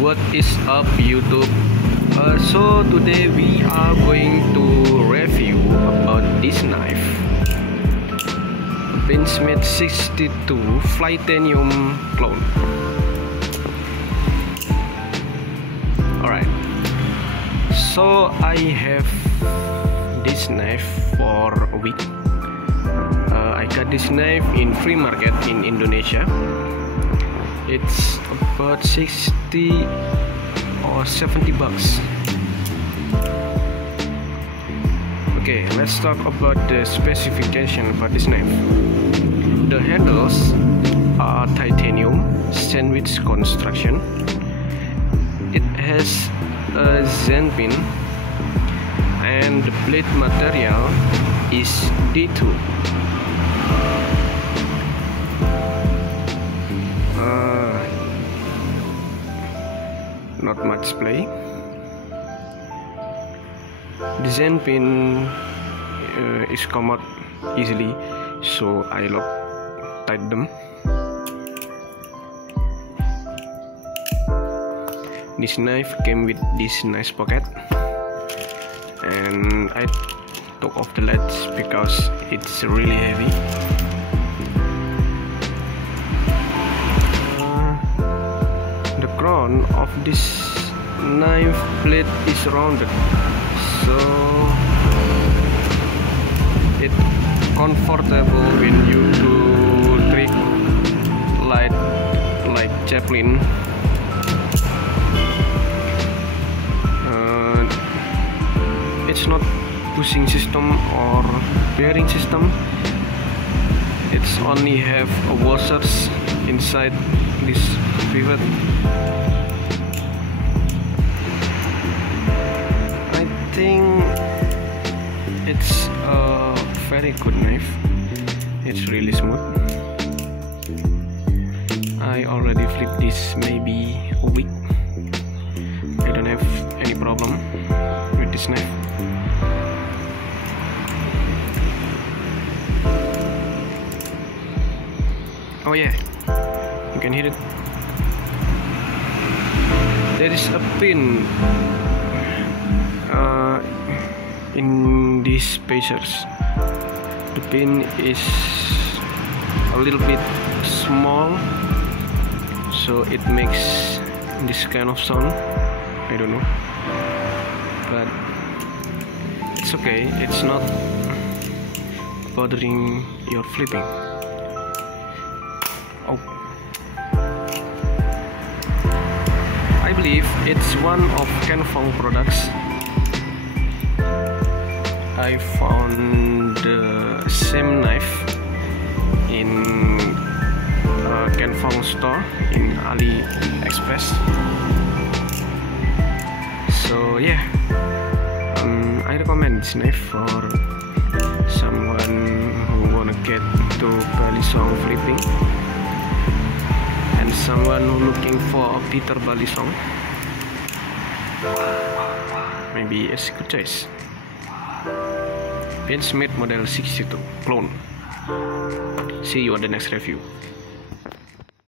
What is up, YouTube? So today we are going to review about this knife, Benchmade 62 Flytanium clone. Alright, so I have this knife for a week. I got this knife in free market in Indonesia. It's about 60 or 70 bucks. Okay, let's talk about the specification for this knife. The handles are titanium sandwich construction. It has a Zen pin and the blade material is D2. Not much play. The Zen pin is come out easily, so I tight them. This knife came with this nice pocket, and I took off the latch because it's really heavy. The crown of this knife blade is rounded, so it's comfortable when you do trick like javelin. It's not pushing system or bearing system. It's only have a washers inside this pivot. I think it's a very good knife. It's really smooth. I already flipped this maybe a week. I don't have any problem with this knife. Oh yeah, you can hear it. There is a pin in these spacers. The pin is a little bit small, so it makes this kind of sound. I don't know, but it's okay. It's not bothering your flipping. Oh, I believe it's one of Kenfeng products. I found the same knife in Kenfeng store in AliExpress. So yeah, I recommend this knife for someone who wanna get to balisong flipping and someone who looking for a better balisong. Maybe it's a good choice. Benchmade model 62 clone. See you on the next review.